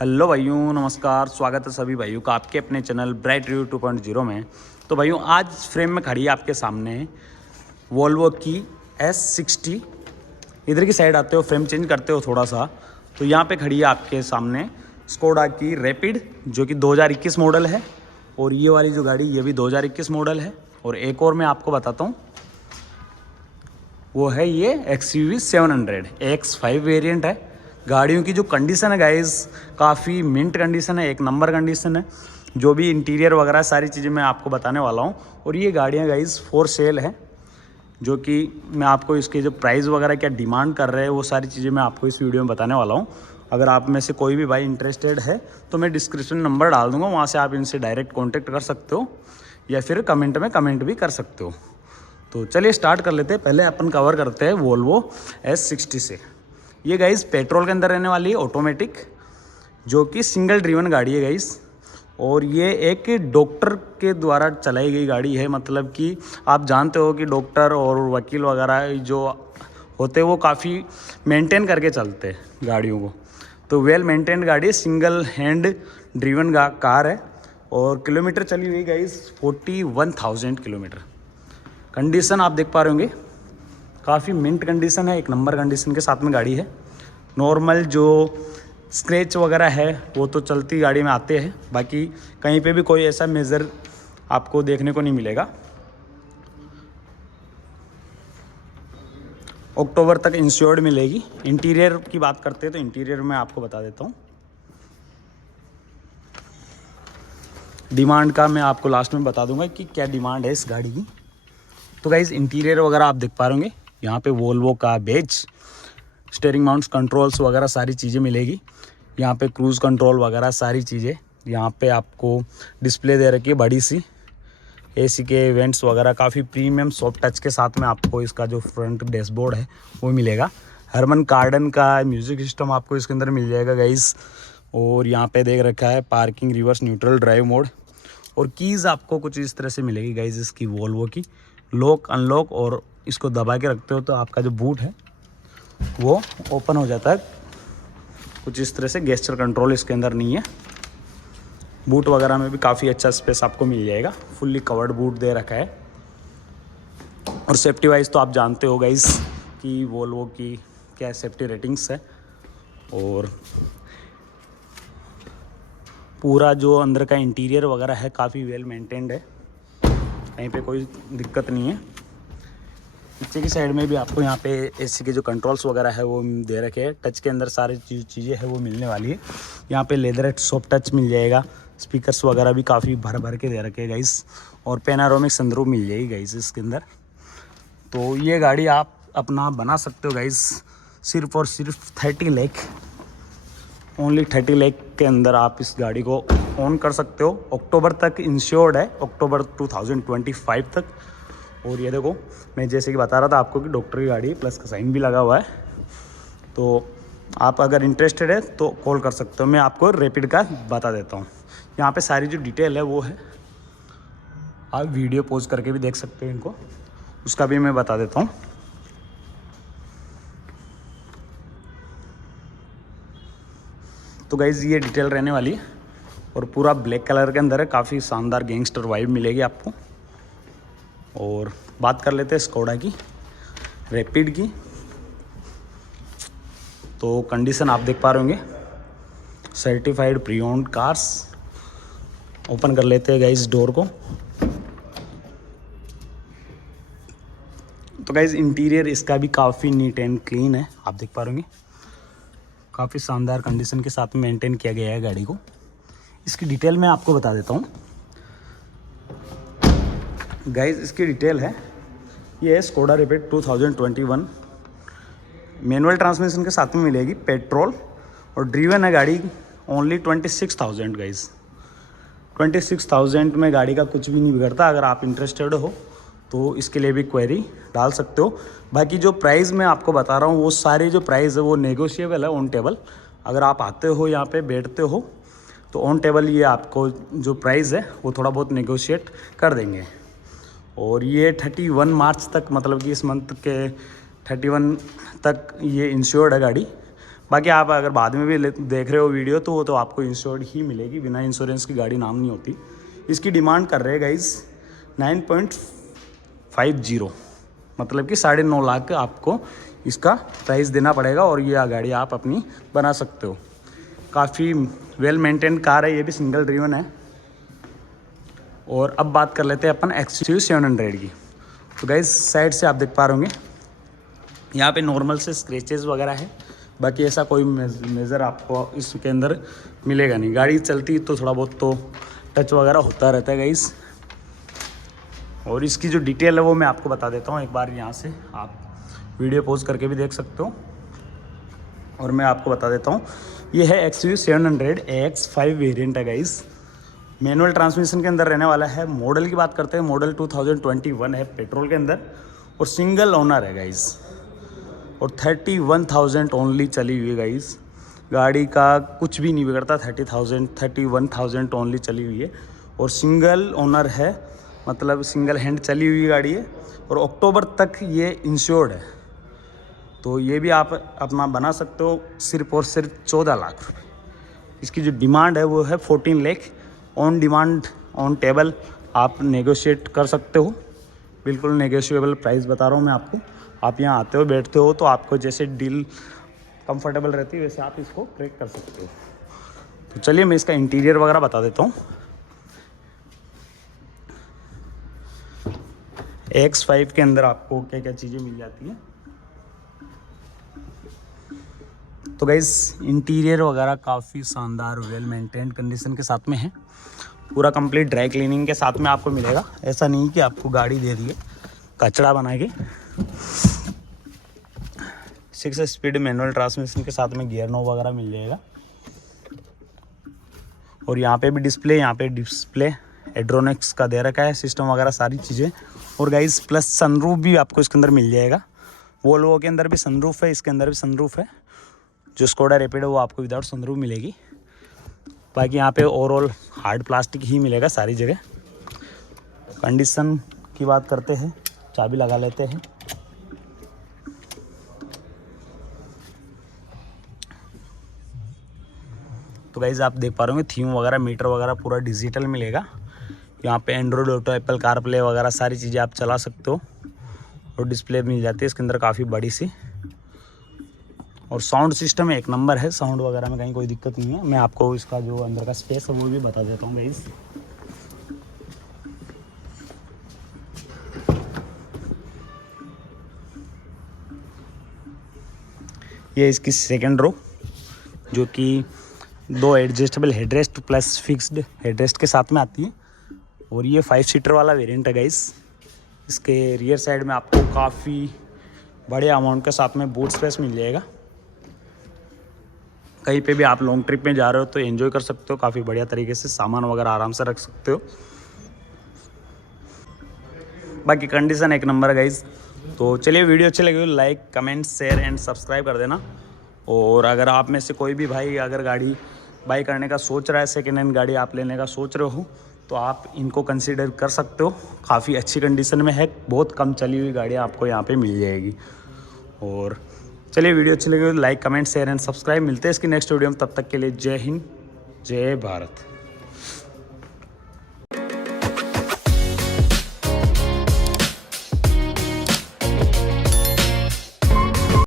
Hello भाइयों, नमस्कार। स्वागत है सभी भाइयों का आपके अपने चैनल ब्राइट रिव्यू 2.0 में। तो भाइयों, आज फ्रेम में खड़ी है आपके सामने वोल्वो की S60। इधर की साइड आते हो, फ्रेम चेंज करते हो थोड़ा सा, तो यहाँ पे खड़ी है आपके सामने स्कोडा की रैपिड, जो कि 2021 मॉडल है। और ये वाली जो गाड़ी, ये भी 2021 मॉडल है। और एक और मैं आपको बताता हूँ, वो है ये XUV 700 AX5 वेरिएंट है। गाड़ियों की जो कंडीशन है गाइस, काफ़ी मिंट कंडीशन है, एक नंबर कंडीशन है। जो भी इंटीरियर वगैरह सारी चीज़ें मैं आपको बताने वाला हूँ। और ये गाड़ियाँ गाइस फॉर सेल है, जो कि मैं आपको इसके जो प्राइस वगैरह क्या डिमांड कर रहे हैं, वो सारी चीज़ें मैं आपको इस वीडियो में बताने वाला हूँ। अगर आप में से कोई भी भाई इंटरेस्टेड है तो मैं डिस्क्रिप्शन नंबर डाल दूँगा, वहाँ से आप इनसे डायरेक्ट कॉन्टेक्ट कर सकते हो, या फिर कमेंट में कमेंट भी कर सकते हो। तो चलिए स्टार्ट कर लेते हैं। पहले अपन कवर करते हैं वोल्वो S60 से। ये गाइस पेट्रोल के अंदर रहने वाली है, ऑटोमेटिक, जो कि सिंगल ड्रिवन गाड़ी है गाइस। और ये एक डॉक्टर के द्वारा चलाई गई गाड़ी है। मतलब कि आप जानते हो कि डॉक्टर और वकील वगैरह जो होते हैं वो काफ़ी मेंटेन करके चलते हैं गाड़ियों को। तो वेल मेंटेन्ड गाड़ी है, सिंगल हैंड ड्रिवन कार है। और किलोमीटर चली हुई गाइस 41,000 किलोमीटर। कंडीशन आप देख पा रहे होंगे, काफ़ी मिंट कंडीशन है, एक नंबर कंडीशन के साथ में गाड़ी है। नॉर्मल जो स्क्रैच वगैरह है वो तो चलती गाड़ी में आते हैं, बाकी कहीं पे भी कोई ऐसा मेजर आपको देखने को नहीं मिलेगा। अक्टूबर तक इंश्योर्ड मिलेगी। इंटीरियर की बात करते हैं तो इंटीरियर में आपको बता देता हूँ। डिमांड का मैं आपको लास्ट में बता दूंगा कि क्या डिमांड है इस गाड़ी की। तो गाइज़, इंटीरियर वगैरह आप देख पा रहे होंगे, यहाँ पे वोल्वो का बेज, स्टीयरिंग माउंट्स, कंट्रोल्स वगैरह सारी चीज़ें मिलेगी। यहाँ पे क्रूज़ कंट्रोल वगैरह सारी चीज़ें। यहाँ पे आपको डिस्प्ले दे रखी है बड़ी सी, AC के इवेंट्स वगैरह, काफ़ी प्रीमियम सॉफ्ट टच के साथ में आपको इसका जो फ्रंट डैशबोर्ड है वो मिलेगा। हरमन कार्डन का म्यूज़िक सिस्टम आपको इसके अंदर मिल जाएगा गाइज़। और यहाँ पे देख रखा है parking, reverse, neutral, drive mode. और कीज़ आपको कुछ इस तरह से मिलेगी गाइज़ इसकी वोल्वो की। लॉक अनलॉक, और इसको दबा के रखते हो तो आपका जो बूट है वो ओपन हो जाता है कुछ इस तरह से। गेस्चर कंट्रोल इसके अंदर नहीं है। बूट वगैरह में भी काफ़ी अच्छा स्पेस आपको मिल जाएगा। फुल्ली कवर्ड बूट दे रखा है। और सेफ्टी वाइज तो आप जानते हो गाइस कि वोल्वो की क्या सेफ्टी रेटिंग्स है। और पूरा जो अंदर का इंटीरियर वगैरह है काफ़ी वेल मेंटेन्ड है, कहीं पे कोई दिक्कत नहीं है। पीछे की साइड में भी आपको यहाँ पे AC के जो कंट्रोल्स वगैरह है वो दे रखे हैं। टच के अंदर सारी चीज़ें है वो मिलने वाली है। यहाँ पे लेदर सॉफ्ट टच मिल जाएगा। स्पीकर्स वगैरह भी काफ़ी भर भर के दे रखे हैं गाइस। और पेनारोमिक सनरूफ मिल जाएगी गाइस इसके अंदर। तो ये गाड़ी आप अपना बना सकते हो गाइस सिर्फ और सिर्फ 30 लाख, ओनली 30 लाख के अंदर आप इस गाड़ी को ऑन कर सकते हो। अक्टूबर तक इंश्योर्ड है, अक्टूबर 2025 तक। और ये देखो, मैं जैसे कि बता रहा था आपको कि डॉक्टर की गाड़ी प्लस का साइन भी लगा हुआ है। तो आप अगर इंटरेस्टेड है तो कॉल कर सकते हो। मैं आपको रैपिड का बता देता हूँ। यहाँ पे सारी जो डिटेल है वो है, आप वीडियो पॉज करके भी देख सकते हैं इनको, उसका भी मैं बता देता हूँ। तो गाइज़, ये डिटेल रहने वाली है। और पूरा ब्लैक कलर के अंदर है, काफ़ी शानदार गैंगस्टर वाइब मिलेगी आपको। और बात कर लेते हैं स्कोडा की रैपिड की। तो कंडीशन आप देख पा रहे होंगे, certified pre owned cars. Open कर लेते हैं गाइस डोर को। तो गाइस, इंटीरियर इसका भी काफ़ी नीट एंड क्लीन है, आप देख पा रहे होंगे। काफ़ी शानदार कंडीशन के साथ में मेंटेन किया गया है गाड़ी को। इसकी डिटेल मैं आपको बता देता हूँ गाइस। इसकी डिटेल है, ये है स्कोडा रैपिड 2021, मैनुअल ट्रांसमिशन के साथ में मिलेगी, पेट्रोल। और ड्रीवन है गाड़ी ओनली 26,000 गाइस। 26,000 में गाड़ी का कुछ भी नहीं बिगड़ता। अगर आप इंटरेस्टेड हो तो इसके लिए भी क्वेरी डाल सकते हो। बाकी जो प्राइस मैं आपको बता रहा हूँ वो सारे जो प्राइस है वो नेगोशिएबल है, ऑन टेबल। अगर आप आते हो यहाँ पे बैठते हो तो ऑन टेबल ये आपको जो प्राइस है वो थोड़ा बहुत नेगोशिएट कर देंगे। और ये 31 मार्च तक, मतलब कि इस मंथ के 31 तक ये इंश्योर्ड है गाड़ी। बाकी आप अगर बाद में भी देख रहे हो वीडियो तो वो तो आपको इंश्योर्ड ही मिलेगी, बिना इंश्योरेंस की गाड़ी नाम नहीं होती। इसकी डिमांड कर रहे हैं गाइस 9.50, मतलब कि 9.5 लाख आपको इसका प्राइस देना पड़ेगा और ये गाड़ी आप अपनी बना सकते हो। काफ़ी वेल मेंटेन कार है, ये भी सिंगल ड्रिवन है। और अब बात कर लेते हैं अपन XUV 700 की। तो गाइस साइड से आप देख पा रहे होंगे यहाँ पे नॉर्मल से स्क्रैचेस वगैरह है, बाकी ऐसा कोई मेजर आपको इसके अंदर मिलेगा नहीं। गाड़ी चलती तो थोड़ा बहुत तो टच वगैरह होता रहता है गाइस। और इसकी जो डिटेल है वो मैं आपको बता देता हूँ, एक बार यहाँ से आप वीडियो पॉज करके भी देख सकते हो। और मैं आपको बता देता हूँ, ये है XUV 700 AX5 वेरिएंट है गाइस। मैनुअल ट्रांसमिशन के अंदर रहने वाला है। मॉडल की बात करते हैं, मॉडल 2021 है, पेट्रोल के अंदर, और सिंगल ओनर है गाइस। और 31,000 ओनली चली हुई है गाइस। गाड़ी का कुछ भी नहीं बिगड़ता, 31,000 ओनली चली हुई है और सिंगल ओनर है, मतलब सिंगल हैंड चली हुई गाड़ी है। और अक्टूबर तक ये इंश्योर्ड है, तो ये भी आप अपना बना सकते हो सिर्फ और सिर्फ 14 लाख रुपये। इसकी जो डिमांड है वो है 14 lakh. On demand on table आप नेगोशिएट कर सकते हो, बिल्कुल नेगोशिएबल प्राइस बता रहा हूँ मैं आपको। आप यहाँ आते हो बैठते हो तो आपको जैसे डील कंफर्टेबल रहती है वैसे आप इसको ट्रैक कर सकते हो। तो चलिए मैं इसका इंटीरियर वगैरह बता देता हूँ। X5 के अंदर आपको क्या क्या चीज़ें मिल जाती हैं। तो गाइस इंटीरियर वगैरह काफ़ी शानदार वेल मेंटेन्ड कंडीशन के साथ में है। पूरा कंप्लीट ड्राई क्लीनिंग के साथ में आपको मिलेगा। ऐसा नहीं कि आपको गाड़ी दे दिए कचड़ा बना के। 6 स्पीड मैनुअल ट्रांसमिशन के साथ में गियर नॉब वगैरह मिल जाएगा। और यहाँ पे भी डिस्प्ले एड्रोनिक्स का दे रखा है, सिस्टम वगैरह सारी चीज़ें। और गाइस प्लस सनरूफ भी आपको इसके अंदर मिल जाएगा। वोल्वो के अंदर भी सनरूफ है, इसके अंदर भी सनरूफ है। जो स्कोडा रैपिड है वो आपको विदाउट सनरूफ मिलेगी। बाकी यहाँ पे ओवरऑल हार्ड प्लास्टिक ही मिलेगा सारी जगह। कंडीशन की बात करते हैं, चाबी लगा लेते हैं। तो गाइस आप देख पा रहे होंगे थीम वगैरह मीटर वगैरह पूरा डिजिटल मिलेगा। यहाँ पे एंड्रॉयड ऑटो, एप्पल कारप्ले वगैरह सारी चीज़ें आप चला सकते हो। और डिस्प्ले मिल जाती है इसके अंदर काफ़ी बड़ी सी। और साउंड सिस्टम एक नंबर है, साउंड वगैरह में कहीं कोई दिक्कत नहीं है। मैं आपको इसका जो अंदर का स्पेस है वो भी बता देता हूँ गाइस। ये इसकी सेकंड रो, जो कि 2 adjustable headrest plus fixed headrest के साथ में आती है। और ये 5 सीटर वाला वेरिएंट है गाइस। इसके रियर साइड में आपको काफ़ी बड़े अमाउंट के साथ में बूट स्पेस मिल जाएगा। कहीं पे भी आप लॉन्ग ट्रिप में जा रहे हो तो एंजॉय कर सकते हो, काफ़ी बढ़िया तरीके से सामान वगैरह आराम से रख सकते हो। बाकी कंडीशन एक नंबर है गाइस। तो चलिए वीडियो अच्छी लगी हो like comment share and subscribe कर देना। और अगर आप में से कोई भी भाई अगर गाड़ी बाई करने का सोच रहा है, सेकेंड हैंड गाड़ी आप लेने का सोच रहे हो, तो आप इनको कंसीडर कर सकते हो। काफ़ी अच्छी कंडीशन में है, बहुत कम चली हुई गाड़ियाँ आपको यहाँ पे मिल जाएगी। और चलिए वीडियो अच्छी लगी हो like comment share and subscribe. मिलते हैं इसकी नेक्स्ट वीडियो में, तब तक के लिए जय हिंद जय भारत।